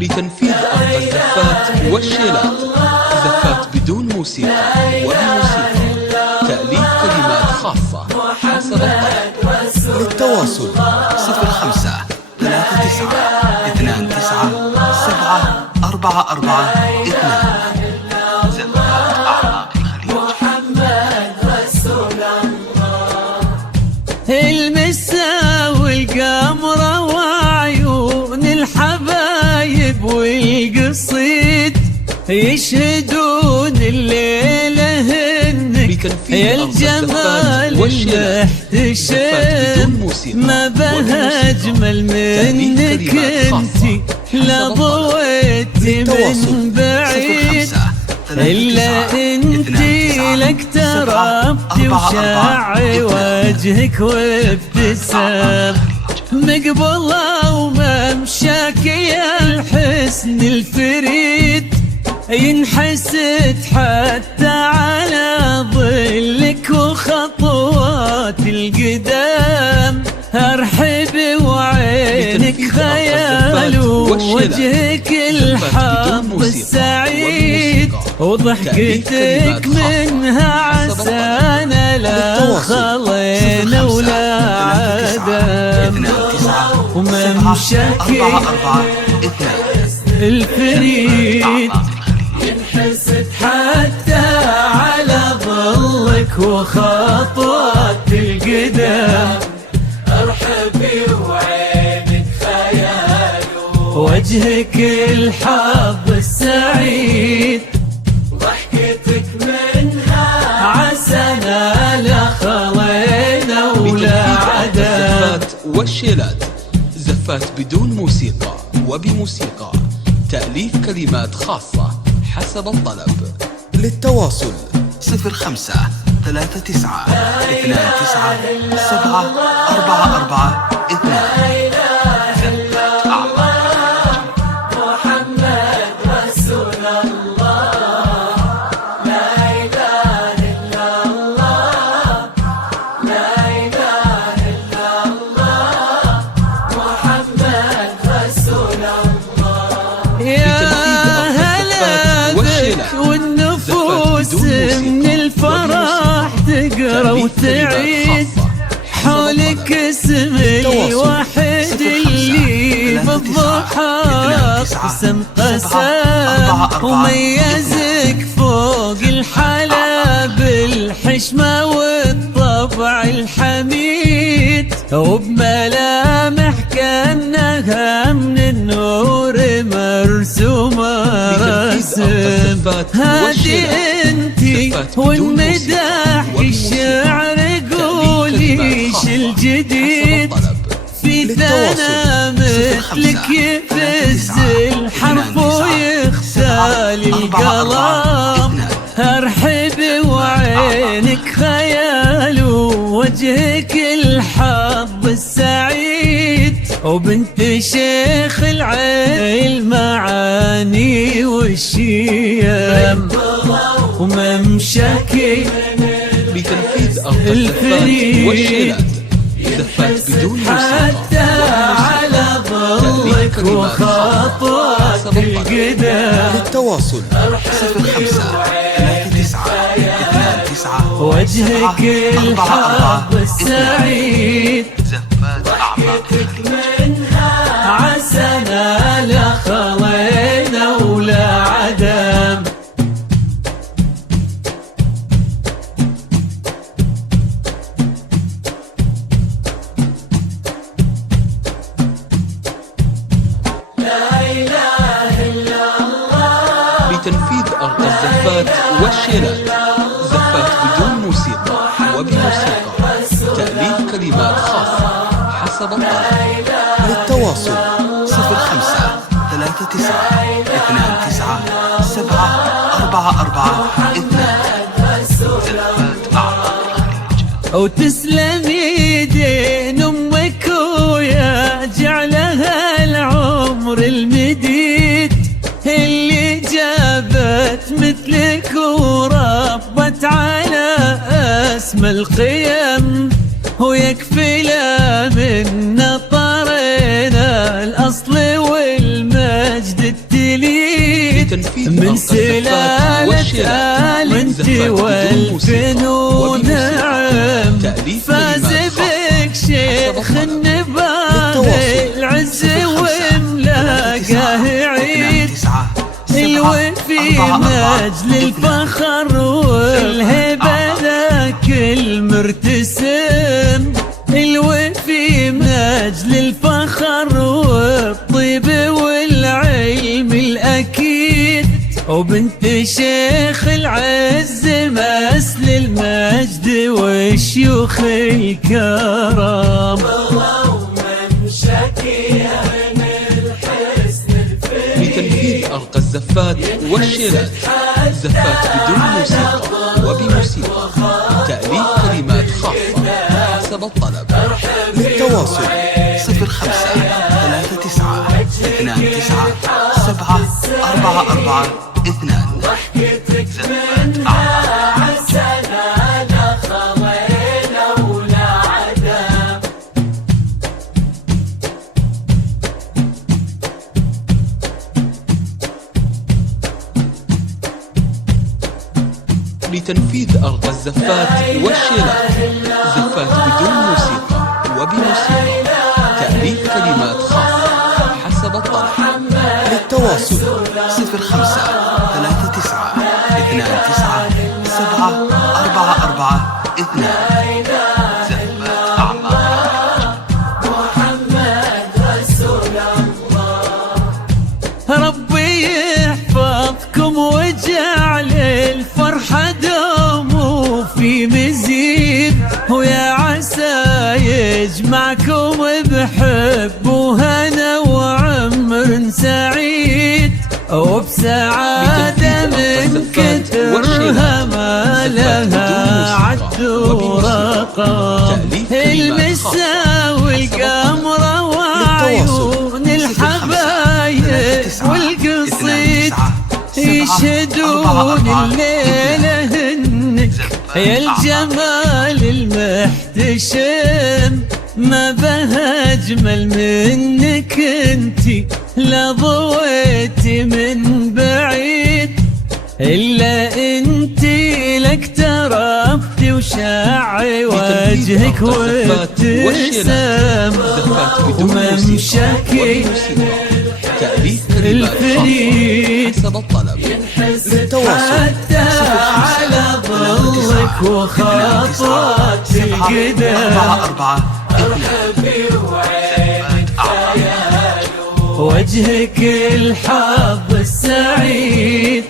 لتنفيذ أرض الزفات والشيلات. زفات بدون موسيقى وبموسيقى. تأليف كلمات خاصة حسب الطلب. للتواصل 05 39 29 7 4 4 2. زفات أعماق الخليج. المسا والقمرة وعيون الحبايب والقصيد يشهدون الليلة هنك يا الجمال المحتشم. ما بها أجمل منك انتي لا ضويتي من بعيد إلا انتي لك تربتي وشاعي وجهك وابتسام. مقبلة وممشاك يا الحسن الفريد ينحسد حتى على ظلك وخطوات القدام. ارحب وعينك خيال ووجهك الحظ السعيد وضحكتك منها عسانا لا خلينا ولا عدم. وممشاك الفريد ينحسد حتى على ظلك وخطوات القدام. ارحبي وعينك خيال وجهك الحظ السعيد ضحكتك منها عسانا لا خلينا ولا عدم. زفات والشيلات. زفات بدون موسيقى وبموسيقى. تأليف كلمات خاصة حسب الطلب. للتواصل 05 39 29 7 4 4 2. والنفوس من الفرح تقرا وتعيد حولك اسم الواحد اللي بالضحى قسم قسم وميزك فوق الحلا بالحشمة والطبع الحميد وبملامح كأنها من النور مرسومة رسم. هادي انتي والمداح الشعر قوليش الجديد في ثنا مثلك يفز الحرف ويختال القلم. ارحب وعينك خيال ووجهك الحظ السعيد وبنت شيخ العين المعاني والشيم. وممشاكي لتنفيذ أرض الزفات والشيلات. زفات بدون حتى على ظلك وخطوات القدام. للتواصل 05 39 29 وجهك الحظ السعيد زفات أعماق منها عسانا لا خلينا ولا عدم. لتنفيذ أرض الزفات والشيلات. زفات بدون موسيقى وبموسيقى. تأليف كلمات خاصة حسب الطلب. للتواصل 05 39 29 7 4 4 2. زفات أعماق الخليج. وتسلم يدين امك ويا جعلها العمر المديد اللي جابت مثلك وربت على اسمى القيم. ويكفي لا من طرينا الاصل والمجد لتنفيذ من أرقى الزفات والشيلات. انت زفات بدون والفنون موسيقى نعم تأليف فاز كلمات بك خاصة شيخ النباه العز وملاقاه عيد الوفي مجل الفخر والهبة ذاك المرتسم الوفي مجل الفخر والطيب والعلم الأكيد وبنت شيخ العز مسل المجد والشيوخ الكرام لتنفيذ أرقى الزفات والشيلات. زفات بدون موسيقى وبموسيقى تأليف كلمات خاصة حسب الطلب. للتواصل 05 39 29 7 4 2 زفات لتنفيذ أرقى الزفات والشيلات. زفات بدون موسيقى وبموسيقى تأليف كلمات خاصة حسب الطلب. للتواصل 05 39 29 7 4 2 زفات أعمار. ربي يحفظكم وجعل الفرحة دوم في مزيد ويا عسى يجمعكم بحب وهنا وعمر سعيد وبسعادة من كثرها ما لها عد ورقم المسا والقمر وعيون الحبايب والقصيد يشهدون الليلة هنك يا الجمال المحتشم ما بها أجمل منك انتي لا ضويتي من بعيد إلا انتي لك تربتي وشاعي وجهك وابتسام وممشاكي تأليف كلمات الفريد حسب الطلب. حتى على ظلك وخطوات القدم وجهك الحظ السعيد